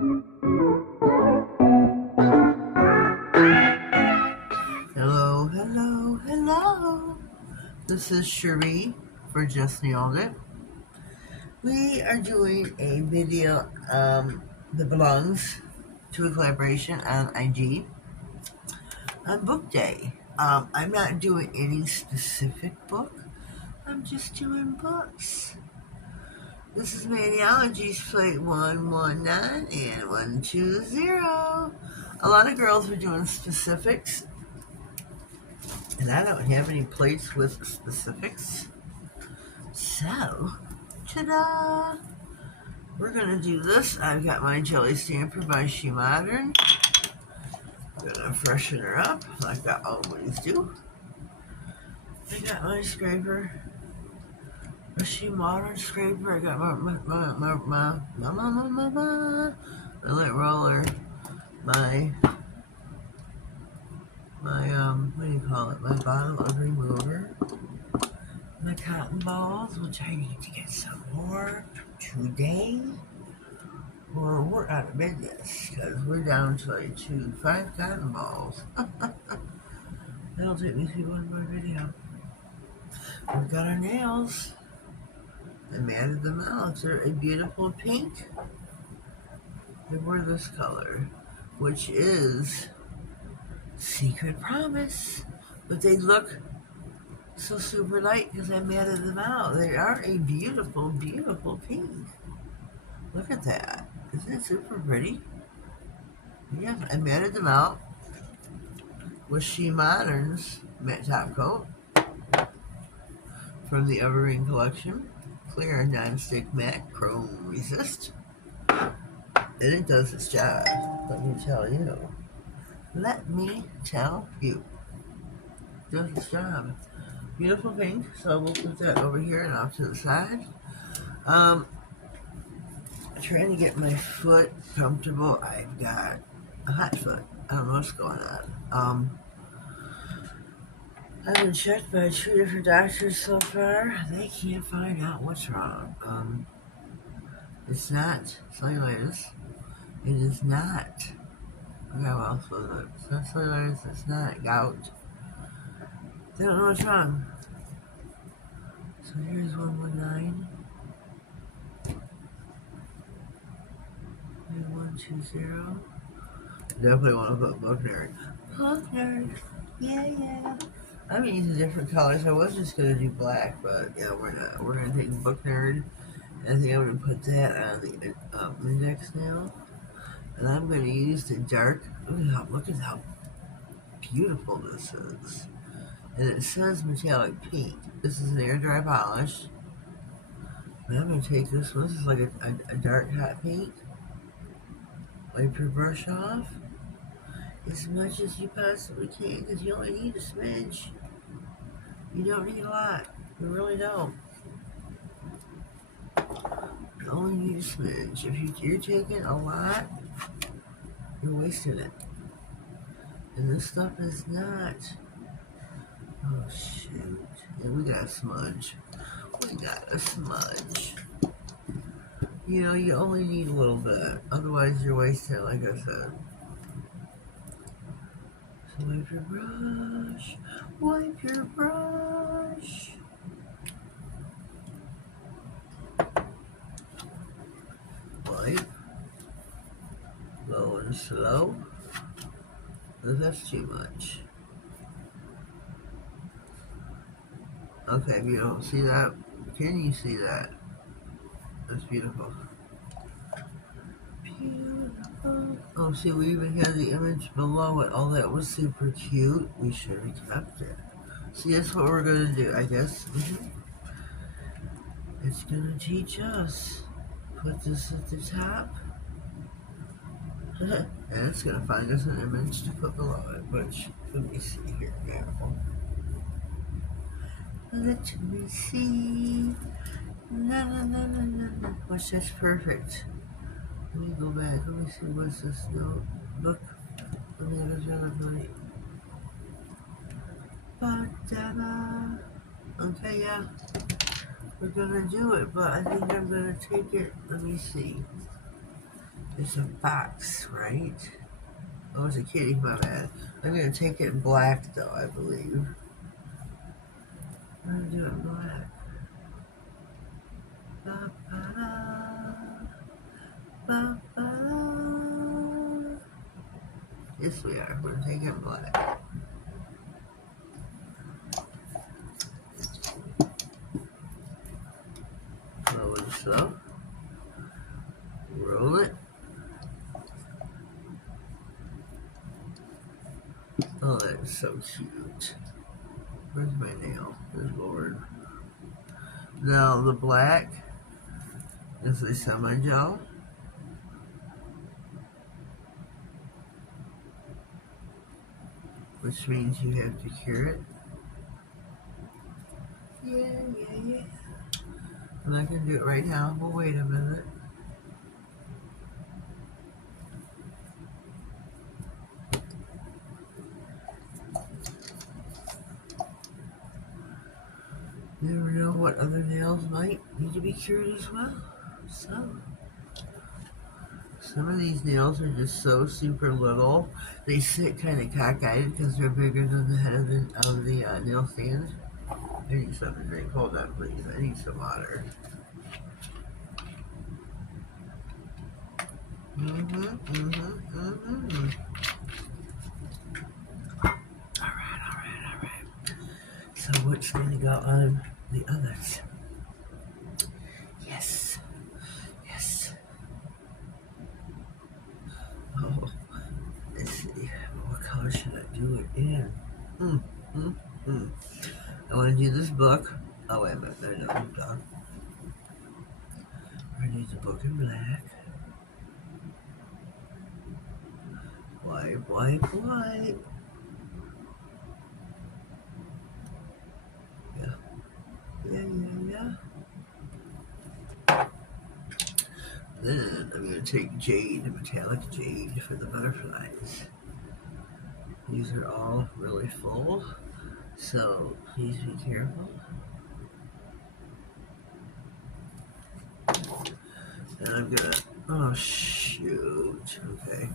Hello, hello, hello. This is Cherie for Just.nailedit. We are doing a video that belongs to a collaboration on IG on book day. I'm not doing any specific book. I'm just doing books. This is Maniology's plate 119 and 120. A lot of girls are doing specifics, and I don't have any plates with specifics. So, ta-da! We're gonna do this. I've got my jelly stamper by She Modern. I'm gonna freshen her up like I always do. I got my scraper, a She Modern scraper. I got my lint roller, my what do you call it? My bottle of remover, my cotton balls, which I need to get some more today, or we're out of business because we're down to like 5 cotton balls. That'll take me through one more video. We've got our nails. I matted them out. They're a beautiful pink. They were this color, which is Secret Promise, but they look so super light because I matted them out. They are a beautiful, beautiful pink. Look at that. Isn't it super pretty? Yeah, I matted them out with She Modern's matte top coat from the Evergreen collection. Clear non-stick matte chrome resist. And it does its job, let me tell you. Let me tell you. It does its job. Beautiful pink, so we'll put that over here and off to the side. Trying to get my foot comfortable. I've got a hot foot. I don't know what's going on. I've been checked by 2 different doctors so far. They can't find out what's wrong. It's not cellulitis. It is not. Okay, what else was it? It's not cellulitis. It's not gout. They don't know what's wrong. So here's 119. Here's 120. Definitely want to put book nerd. Book nerd. Yeah. I'm using different colors. I was just gonna do black, but yeah, we're not. We're gonna take book nerd. I think I'm gonna put that on the index now, and I'm gonna use the dark. Look at how beautiful this is, and it says metallic pink. This is an air dry polish. And I'm gonna take this one. This is like a dark hot pink. Wipe your brush off as much as you possibly can, because you only need a smidge. You don't need a lot. You really don't. You only need a smidge. If you're taking a lot, you're wasting it. And this stuff is not. Oh, shoot. Yeah, we got a smudge. You know, you only need a little bit. Otherwise, you're wasting it, like I said. So wipe your brush. Wipe your brush. Wipe. Low and slow. That's too much. Okay, if you don't see that, can you see that? That's beautiful. Beautiful. Oh, see, we even had the image below it. Oh, that was super cute. We should have kept it. See, that's what we're going to do, I guess. It's going to teach us. Put this at the top. And it's going to find us an image to put below it. Which, let me see here now. Let me see. No. Which that's perfect. Let me go back. Let me see what's this notebook. Let me have a right. Okay, yeah. We're gonna do it, but I think I'm gonna take it. Let me see. It's a fox, right? Oh, it's a kitty, my bad. I'm going to take it in black, though, I believe. I'm going to do it in black. Ba-ba-da, ba-ba-da. Yes, we are. We're going to take it in black. Slow and slow. Roll it. Oh, that's so cute. Where's my nail? Good Lord. Now, the black is the semi-gel. Which means you have to cure it. Yeah. I'm not going to do it right now. We'll wait a minute. You never know what other nails might need to be cured as well. So, some of these nails are just so super little. They sit kind of cockeyed because they're bigger than the head of the nail stand. I need something to drink. Hold on, please. I need some water. Alright. So what's going to go on the others? Yes. Oh, let's see. What color should I do it in? I want to do this book. Oh, wait a minute. No, I'm done. I need the book in black. White. Yeah. Then I'm going to take jade, metallic jade for the butterflies. These are all really full, so please be careful. And I'm going to, oh shoot, okay.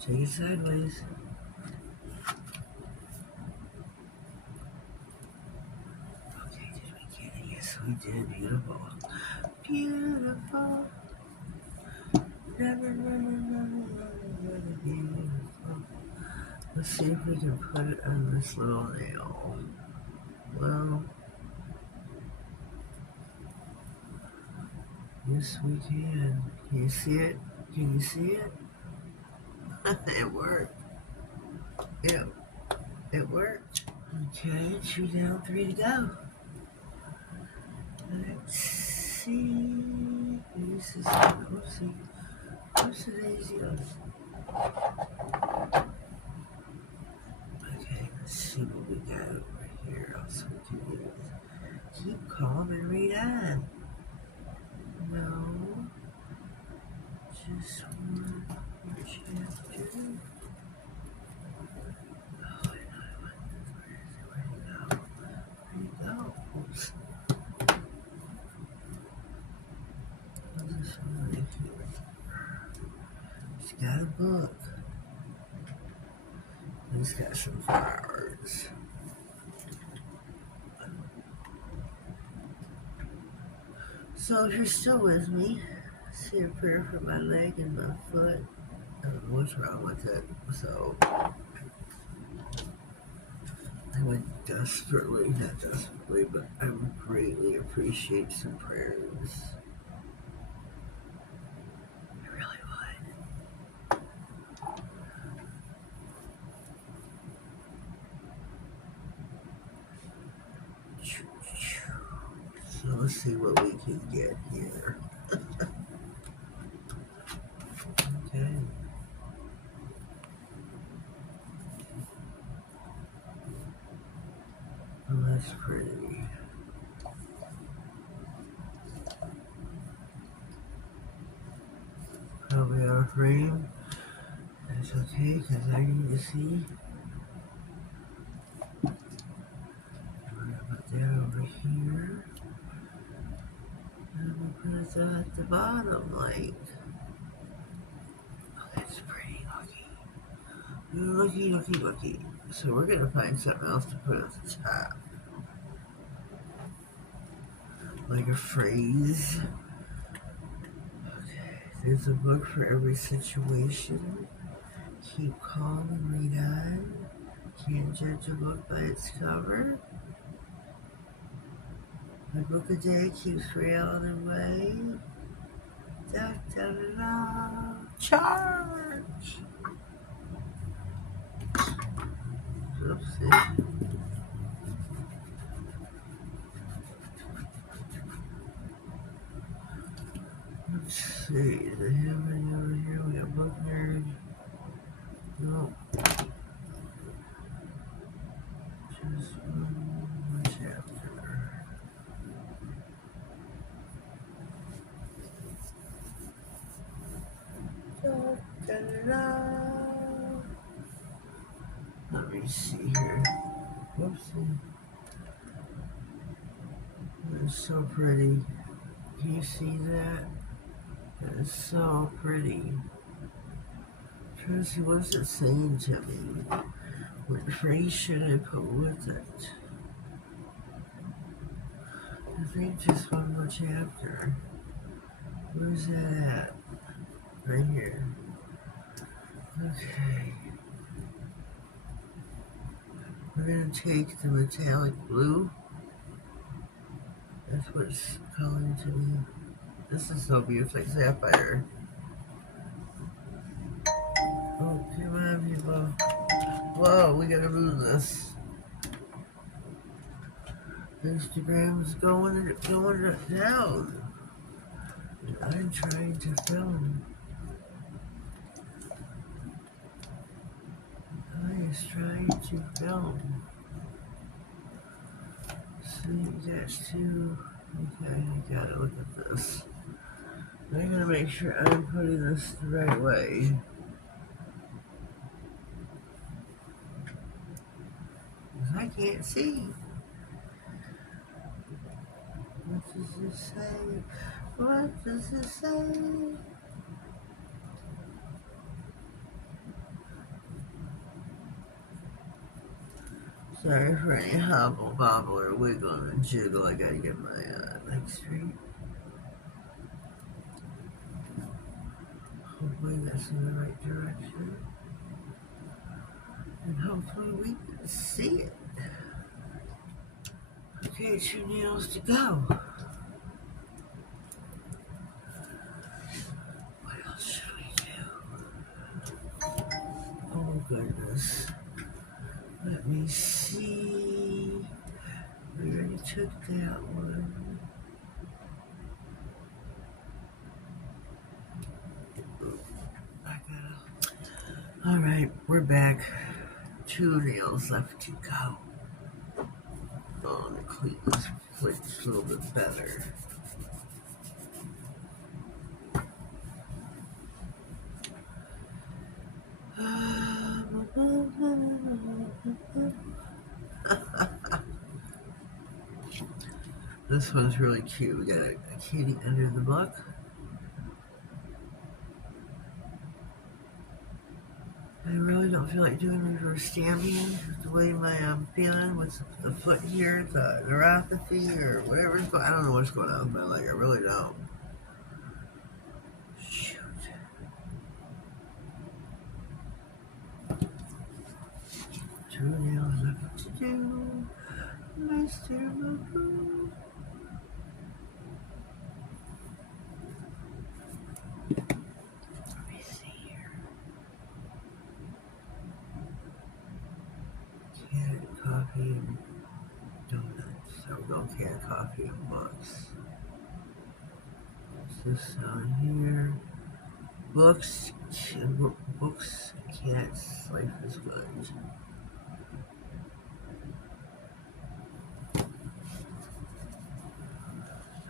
Take it sideways. Okay, did we get it? Yes, we did. Beautiful. Beautiful. Let's see if we can put it on this little nail. Well, yes we can. Can you see it? It worked. Yeah, it worked. Okay, 2 down, 3 to go. Let's see. This is oopsie daisy. Okay, let's see what we got over here. Also, we can do is keep calm and read on. No, just one more chapter. Oh, where'd it go? Oops. This one right here. It's got a book. It's got some flowers. So if you're still with me, say a prayer for my leg and my foot. I don't know what's wrong with it. So I would not desperately, but I would greatly appreciate some prayers. I really would. So let's see what we can get here. Okay. Oh, that's pretty. Probably out of frame. That's okay, because I need to see. What about that over here? And we'll put it at the bottom, like. Looky, looky, looky. So we're gonna find something else to put at the top. Like a phrase. Okay, there's a book for every situation. Keep calm and read on. Can't judge a book by its cover. A book a day keeps reality away. Da da da da. Charge! Oopsie. Let's see. Do they have any over here? We got book nerd. No. Just one more chapter. Da da da da. Let me see here. Whoopsie. That's so pretty. Can you see that? That is so pretty. Trying to see what's it saying to me. What phrase should I put with it? I think just one more chapter. Where's that at? Right here. Okay. We're going to take the metallic blue. That's what it's calling to me. This is so beautiful, like sapphire. Oh, come on, people. Whoa, we gotta move this. Instagram's going down. I'm trying to film. I is trying to film. See, that's too. Okay, I gotta look at this. I'm gonna make sure I'm putting this the right way. Because I can't see. What does it say? What does it say? Sorry for any hobble bobble or wiggle and jiggle. I gotta get my leg straight. Hopefully that's in the right direction. And hopefully we can see it. Okay, 2 nails to go. What else should we do? Oh goodness. Let me see. We already took that one. Alright, we're back. 2 nails left to go. Oh, let me clean this place a little bit better. This one's really cute. We got a kitty under the book. I really don't feel like doing reverse stamping the way I'm feeling with the foot here, the neuropathy or whatever's going on. I don't know what's going on with my leg. I really don't. Shoot. Two nails left to do. Mr. Makartt. Let me see here. Canned coffee and donuts. So we're going canned coffee and books. What's this on here? Books, cats, life is good.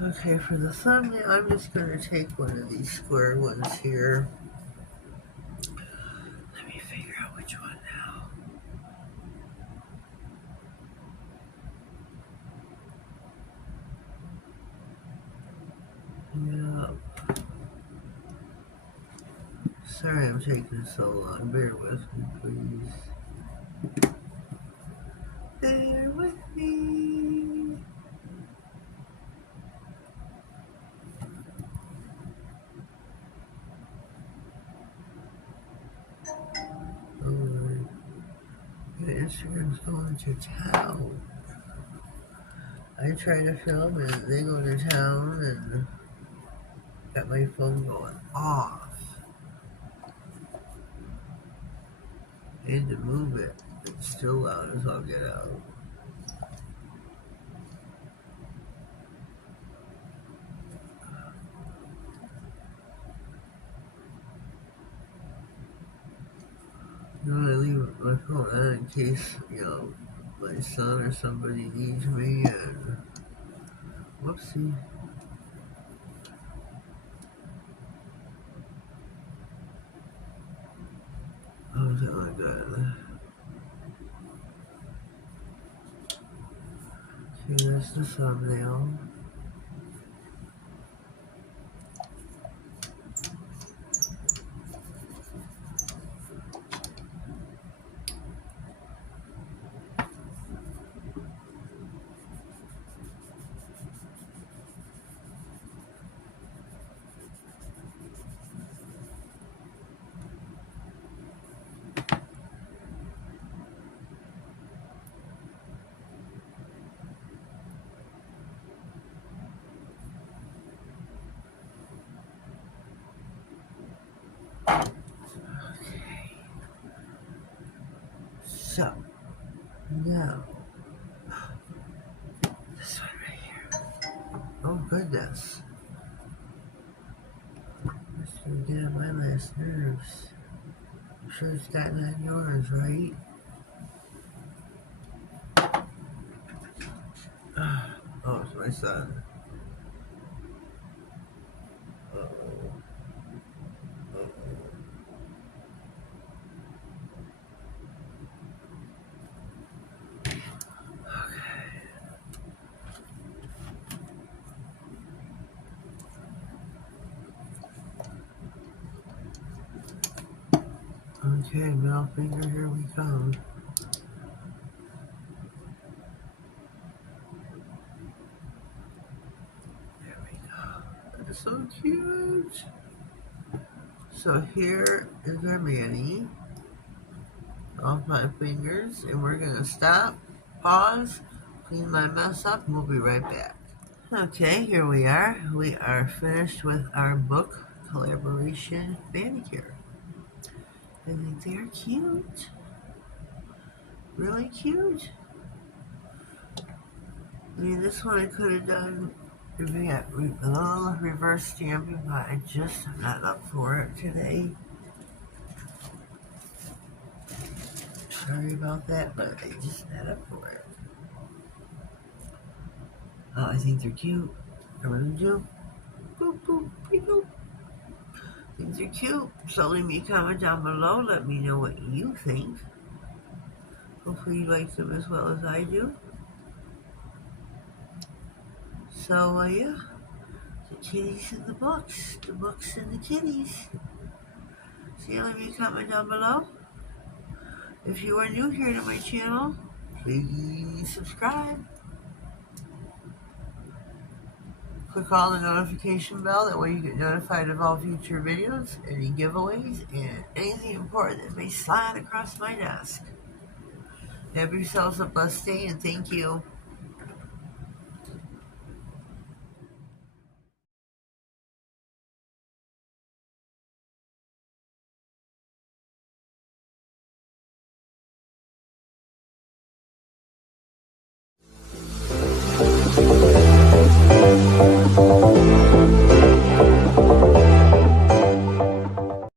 Okay, for the thumbnail, I'm just going to take one of these square ones here. Let me figure out which one now. Yeah. Sorry I'm taking so long. Bear with me, please. Bear with me. Oh, yeah, Instagram's going to town. I try to film and they go to town and got my phone going off. I had to move it. It's still loud as I'll get out. You know, I leave my phone on in case, my son or somebody needs me and whoopsie. Oh, something like that. See, that's the thumbnail. So, now, this one right here. Oh, goodness. It's gonna get on my last nerves. I'm sure it's gotten on yours, right? Oh, it's my son. Uh-oh. Okay, middle finger, here we come. There we go. That is so cute. So here is our Manny. All 5 fingers, and we're gonna stop, pause, clean my mess up, and we'll be right back. Okay, here we are. We are finished with our book collaboration manicure. I think they're cute. Really cute. I mean, this one I could have done a little reverse stamping, but I just am not up for it today. Sorry about that, but I'm just not up for it. Oh, I think they're cute. I really do. Boop, boop, beep, boop. I think they're cute. So leave me a comment down below. Let me know what you think. Hopefully you like them as well as I do. So, yeah. The kitties and the books. The books and the kitties. So yeah, leave me a comment down below. If you are new here to my channel, please subscribe. Click on the notification bell, that way you get notified of all future videos, any giveaways, and anything important that may slide across my desk. Have yourselves a blessed day, and thank you.